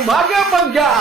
umaga, Mangga!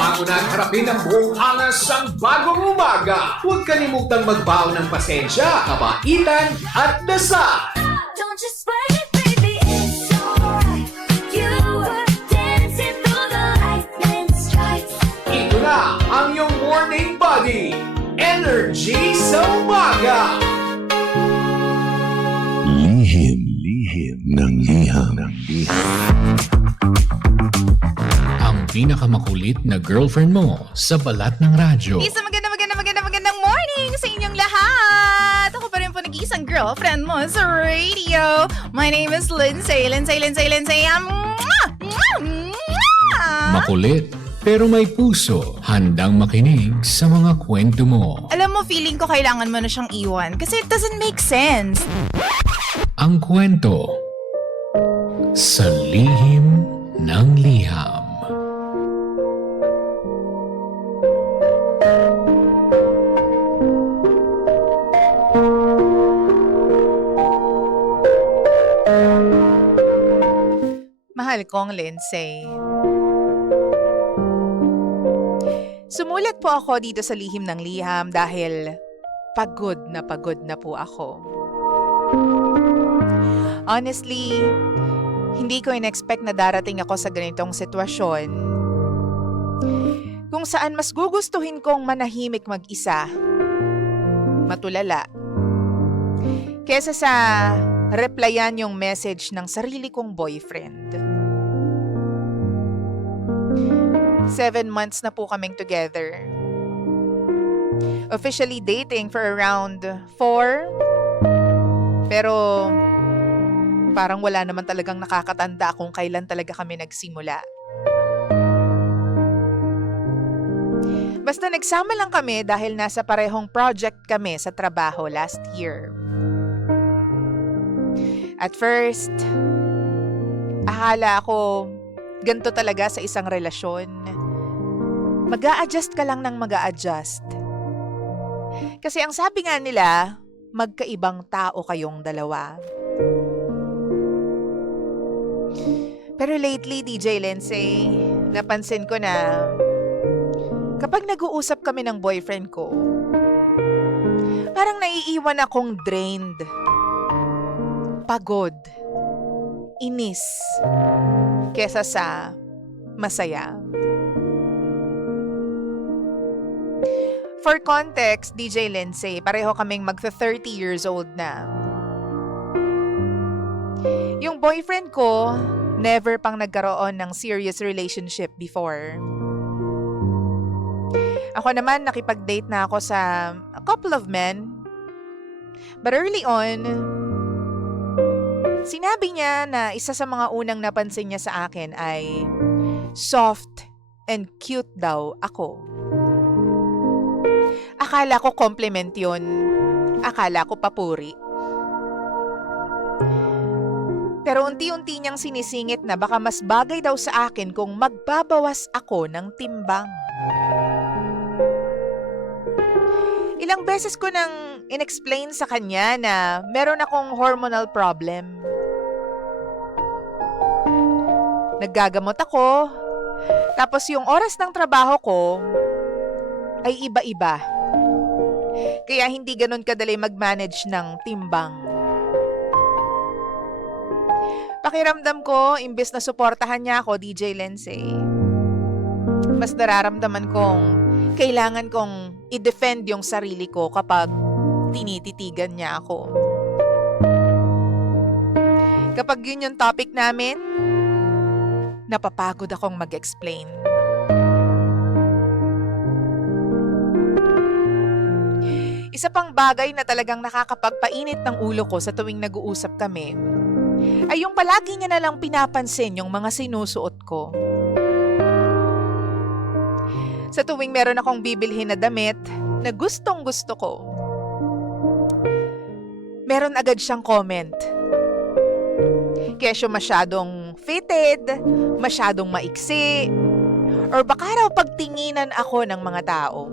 Bago na harapin ang buong angas ang bagong umaga, huwag kalimutang magbaon ng pasensya, kabaitan at dasal. Don't you sweat it, baby, it's alright. You were dancing through the lightning strikes. Ito na ang iyong morning body, Energy sa umaga! Lihim ng liham. Ang pinakamakulit na girlfriend mo sa balat ng radyo. Isang magandang morning sa inyong lahat! Ako pa rin po nag-iisang girlfriend mo sa radio. My name is Lindsay. Makulit pero may puso, handang makinig sa mga kwento mo. Alam mo, feeling ko kailangan mo na siyang iwan kasi it doesn't make sense. Ang kwento sa lihim ng liham. Mahal kong Lindsay. Sumulat po ako dito sa Lihim ng Liham dahil pagod na po ako. Honestly, hindi ko in-expect na darating ako sa ganitong sitwasyon kung saan mas gugustuhin kong manahimik mag-isa, matulala, kesa sa replyan yung message ng sarili kong boyfriend. 7 months na po kaming together. Officially dating for around 4. Pero parang wala naman talagang nakakatanda kung kailan talaga kami nagsimula. Basta nagsama lang kami dahil nasa parehong project kami sa trabaho last year. At first, akala ko ganito talaga sa isang relasyon. Mag-a-adjust ka lang ng mag-a-adjust. Kasi ang sabi nga nila, magkaibang tao kayong dalawa. Pero lately, DJ Lindsay, napansin ko na kapag nag-uusap kami ng boyfriend ko, parang naiiwan akong drained, pagod, inis, kesa sa masaya. For context, DJ Lindsay, pareho kaming magta-30 years old na. Yung boyfriend ko, never pang nagkaroon ng serious relationship before. Ako naman, nakipag-date na ako sa a couple of men. But early on, sinabi niya na isa sa mga unang napansin niya sa akin ay soft and cute daw ako. Akala ko compliment yun. Akala ko papuri. Pero unti-unti niyang sinisingit na baka mas bagay daw sa akin kung magbabawas ako ng timbang. Ilang beses ko nang inexplain sa kanya na meron akong hormonal problem. Naggagamot ako, tapos yung oras ng trabaho ko ay iba-iba. Kaya hindi ganun kadali mag-manage ng timbang. Pakiramdam ko, imbes na suportahan niya ako, DJ Lindsay, mas nararamdaman kong kailangan kong i-defend yung sarili ko kapag tinititigan niya ako. Kapag yun yung topic namin, napapagod akong mag-explain. Isa pang bagay na talagang nakakapagpainit ng ulo ko sa tuwing nag-uusap kami ay yung palagi niya nalang pinapansin yung mga sinusuot ko. Sa tuwing meron akong bibilhin na damit na gustong-gusto ko, meron agad siyang comment. Kesyo masyadong fitted, masyadong maiksi, or baka raw pagtinginan ako ng mga tao.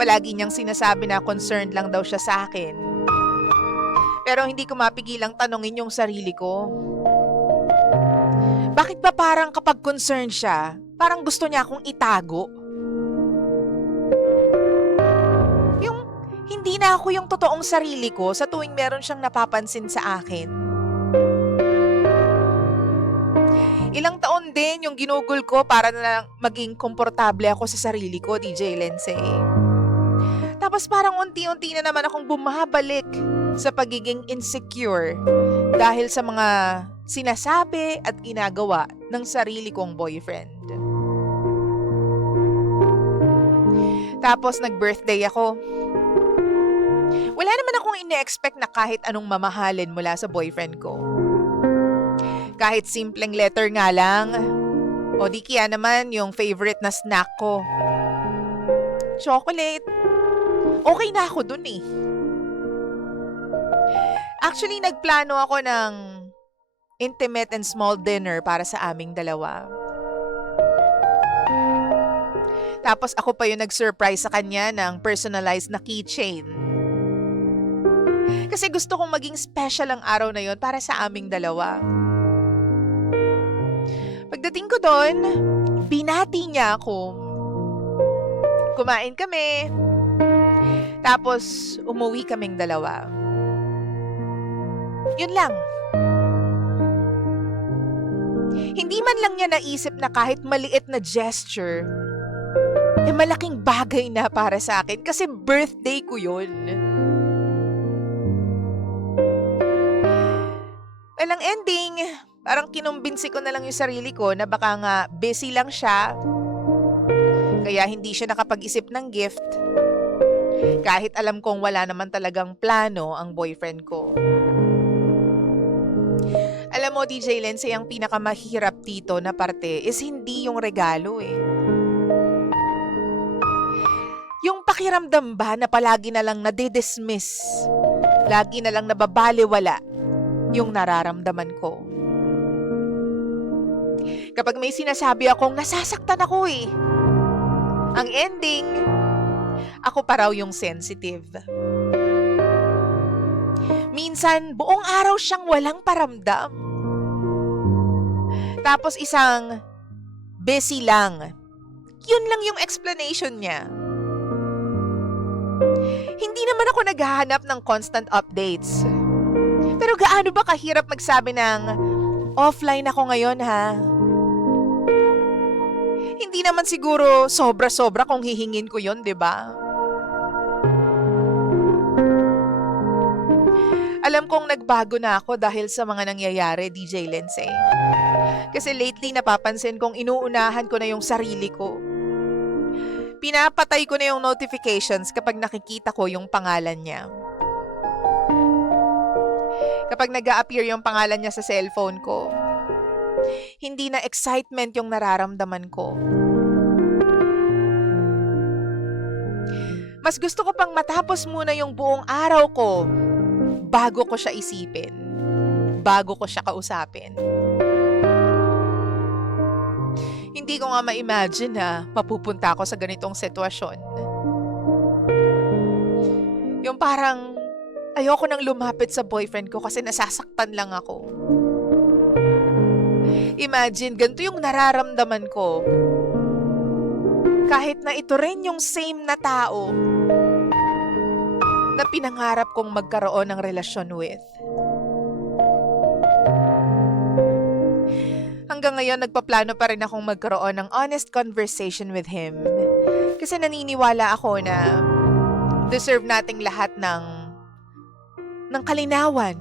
Palagi niyang sinasabi na concerned lang daw siya sa akin. Pero hindi ko mapigilang tanongin yung sarili ko. Bakit ba parang kapag concerned siya, parang gusto niya akong itago? Yung hindi na ako yung totoong sarili ko sa tuwing meron siyang napapansin sa akin. Ilang taon din yung ginugol ko para na maging komportable ako sa sarili ko, DJ Lindsay. Tapos parang unti-unti na naman akong bumabalik sa pagiging insecure dahil sa mga sinasabi at ginagawa ng sarili kong boyfriend. Tapos nag-birthday ako. Wala naman akong ine-expect na kahit anong mamahalin mula sa boyfriend ko. Kahit simpleng letter nga lang, o di kaya naman yung favorite na snack ko. Chocolate. Okay na ako dun eh. Actually, nagplano ako ng intimate and small dinner para sa aming dalawa. Tapos ako pa yung nag-surprise sa kanya ng personalized na keychain. Kasi gusto kong maging special ang araw na yon para sa aming dalawa. Pagdating ko doon, binati niya ako. Kumain kami. Tapos umuwi kaming dalawa. Yun lang. Hindi man lang niya naisip na kahit maliit na gesture, malaking bagay na para sa akin kasi birthday ko yun. Walang ending. Parang kinumbinsi ko na lang yung sarili ko na baka nga busy lang siya. Kaya hindi siya nakapag-isip ng gift. Kahit alam kong wala naman talagang plano ang boyfriend ko. Alam mo, DJ Lindsay, ang pinakamahirap dito na parte is hindi yung regalo eh. Yung pakiramdam ba na palagi na lang nadidismiss, lagi na lang nababaliwala yung nararamdaman ko. Kapag may sinasabi akong nasasaktan ako eh, ang ending, ako pa raw yung sensitive. Minsan, buong araw siyang walang paramdam. Tapos isang busy lang. Yun lang yung explanation niya. Hindi naman ako naghahanap ng constant updates. Pero gaano ba kahirap magsabi ng offline ako ngayon ha? Hindi naman siguro sobra-sobra kung hihingin ko yon, di ba? Alam kong nagbago na ako dahil sa mga nangyayari, DJ Lindsay. Kasi lately napapansin kong inuunahan ko na yung sarili ko. Pinapatay ko na yung notifications kapag nakikita ko yung pangalan niya. Kapag nag-a-appear yung pangalan niya sa cellphone ko, hindi na excitement yung nararamdaman ko. Mas gusto ko pang matapos muna yung buong araw ko bago ko siya isipin, bago ko siya kausapin. Hindi ko nga ma-imagine na mapupunta ako sa ganitong sitwasyon. Yung parang ayoko nang lumapit sa boyfriend ko kasi nasasaktan lang ako. Imagine, ganito yung nararamdaman ko. Kahit na ito rin yung same na tao na pinangarap kong magkaroon ng relasyon with. Hanggang ngayon, nagpaplano pa rin akong magkaroon ng honest conversation with him. Kasi naniniwala ako na deserve nating lahat ng kalinawan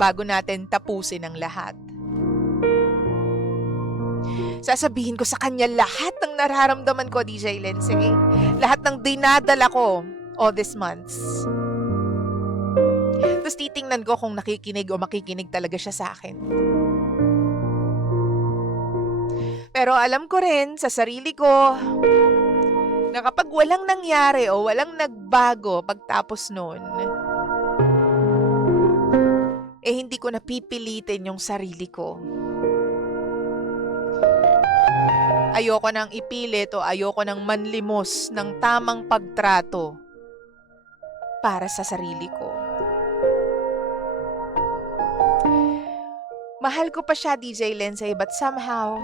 bago natin tapusin ang lahat. Sasabihin ko sa kanya lahat ng nararamdaman ko, DJ Lindsay. Lahat ng dinadala ko all these months. Tapos titingnan ko kung nakikinig o makikinig talaga siya sa akin. Pero alam ko rin sa sarili ko na kapag walang nangyari o walang nagbago pagtapos nun, hindi ko napipilitin yung sarili ko. Ayoko nang ipilit o ayoko nang manlimos ng tamang pagtrato para sa sarili ko. Mahal ko pa siya, DJ Lindsay, but somehow,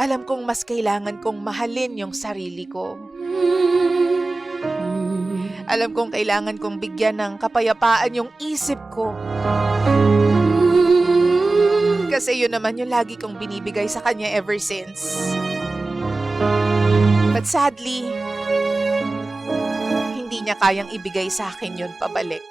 alam kong mas kailangan kong mahalin yung sarili ko. Alam kong kailangan kong bigyan ng kapayapaan yung isip ko. Kasi yun naman yung lagi kong binibigay sa kanya ever since. But sadly, hindi niya kayang ibigay sa akin yun pabalik.